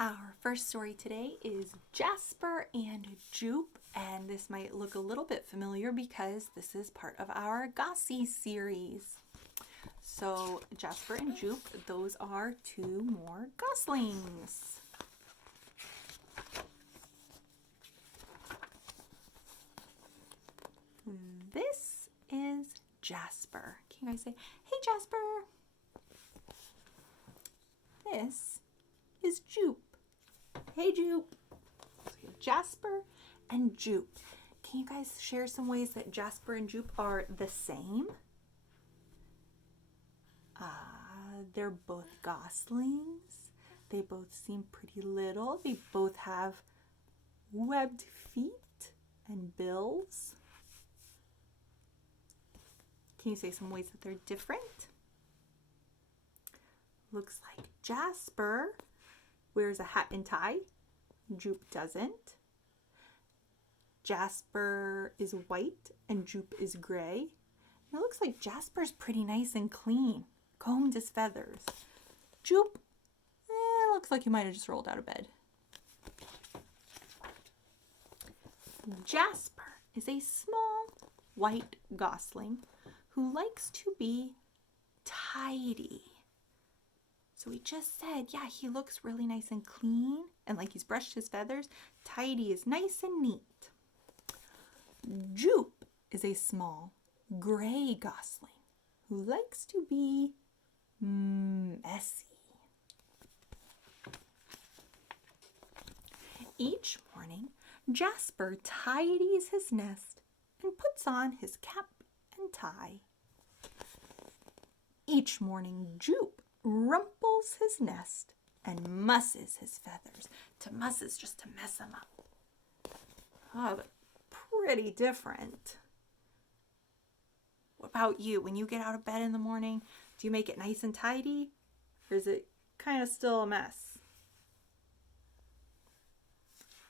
Our first story today is Jasper and Joop, and this might look a little bit familiar because this is part of our Gossie series. So Jasper and Joop, those are two more goslings. This is Jasper. Can you guys say, hey Jasper? This is Joop. Hey Joop. So we have Jasper and Joop. Can you guys share some ways that Jasper and Joop are the same? They're both goslings. They both seem pretty little. They both have webbed feet and bills. Can you say some ways that they're different? Looks like Jasper wears a hat and tie. Joop doesn't. Jasper is white and Joop is gray. And it looks like Jasper's pretty nice and clean. Combed his feathers. Joop, looks like he might have just rolled out of bed. Jasper is a small white gosling who likes to be tidy. So we just said, yeah, he looks really nice and clean and like he's brushed his feathers. Tidy is nice and neat. Joop is a small gray gosling who likes to be messy. Each morning, Jasper tidies his nest and puts on his cap and tie. Each morning, Joop rumples his nest and musses his feathers. To musses, just to mess them up. Oh, but pretty different. What about you? When you get out of bed in the morning, do you make it nice and tidy? Or is it kind of still a mess?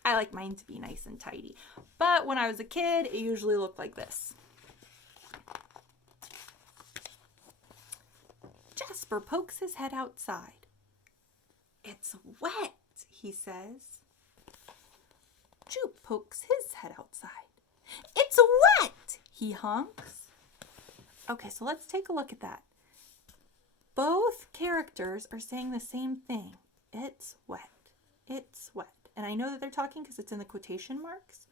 I like mine to be nice and tidy. But when I was a kid, it usually looked like this. Jasper pokes his head outside. It's wet, he says. Joop pokes his head outside. It's wet, he honks. Okay, so let's take a look at that. Both characters are saying the same thing. It's wet. It's wet. And I know that they're talking because it's in the quotation marks,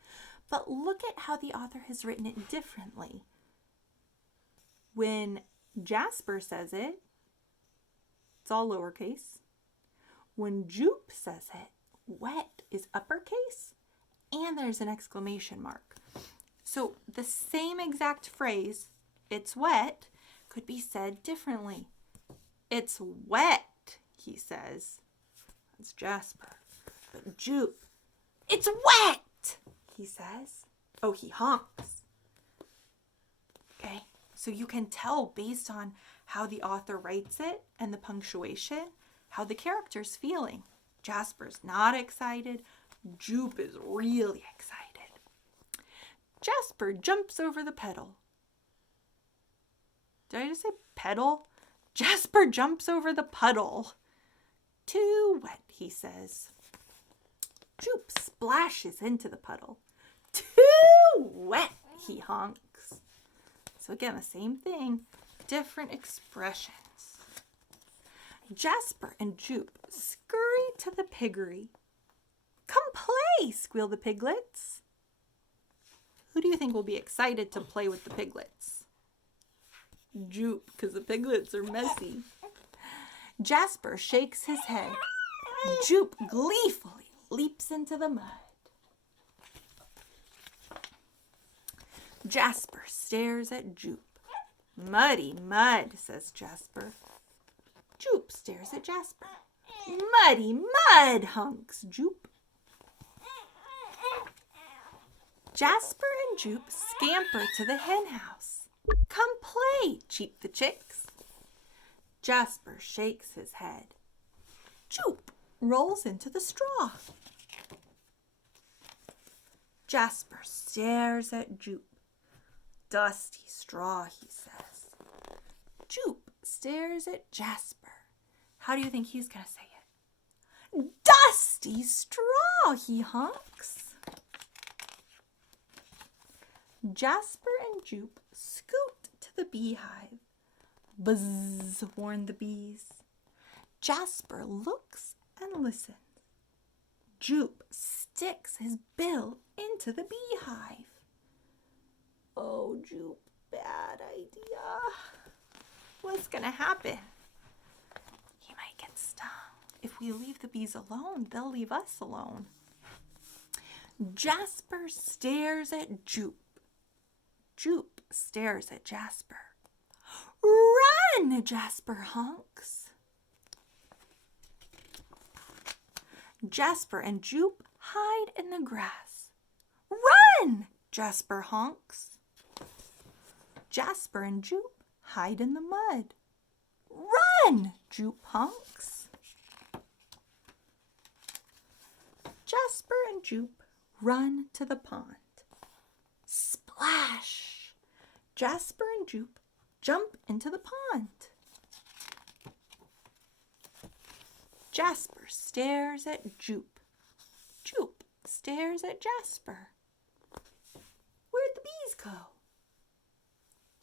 but look at how the author has written it differently. When Jasper says it, it's all lowercase. When Joop says it, wet is uppercase, and there's an exclamation mark. So the same exact phrase, it's wet, could be said differently. It's wet, he says. That's Jasper. But Joop, it's wet, he says. Oh, he honks. Okay, so you can tell based on how the author writes it and the punctuation, how the character's feeling. Jasper's not excited. Joop is really excited. Jasper jumps over the pedal. Did I just say pedal? Jasper jumps over the puddle. Too wet, he says. Joop splashes into the puddle. Too wet, he honks. So again, the same thing, different expressions. Jasper and Joop scurry to the piggery. Come play, squeal the piglets. Who do you think will be excited to play with the piglets? Joop, because the piglets are messy. Jasper shakes his head. Joop gleefully leaps into the mud. Jasper stares at Joop. Muddy mud, says Jasper. Joop stares at Jasper. Muddy mud, honks Joop. Jasper and Joop scamper to the henhouse. Come play, cheep the chicks. Jasper shakes his head. Joop rolls into the straw. Jasper stares at Joop. Dusty straw, he says. Joop stares at Jasper. How do you think he's going to say it? Dusty! dusty straw, he honks. Jasper and Jupe scoot to the beehive. Buzz, warn the bees. Jasper looks and listens. Jupe sticks his bill into the beehive. Oh, Jupe, bad idea. What's gonna happen? He might get stung. If we leave the bees alone, they'll leave us alone. Jasper stares at Jupe. Jupe stares at Jasper. Run, Jasper honks. Jasper and Jupe hide in the grass. Run, Jasper honks. Jasper and Jupe hide in the mud. Run, Jupe honks. Jasper and Jupe run to the pond. Splash! Jasper and Jupe jump into the pond. Jasper stares at Jupe. Jupe stares at Jasper. Where'd the bees go?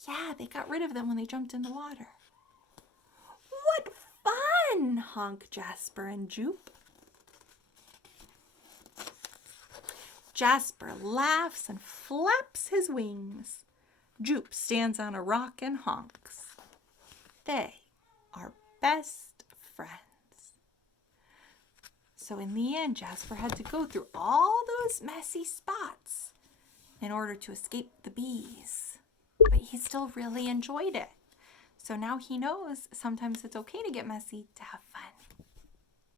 Yeah, they got rid of them when they jumped in the water. What fun! Honk Jasper and Jupe. Jasper laughs and flaps his wings. Jupe stands on a rock and honks. They are best friends. So in the end, Jasper had to go through all those messy spots in order to escape the bees. But he still really enjoyed it. So now he knows sometimes it's okay to get messy to have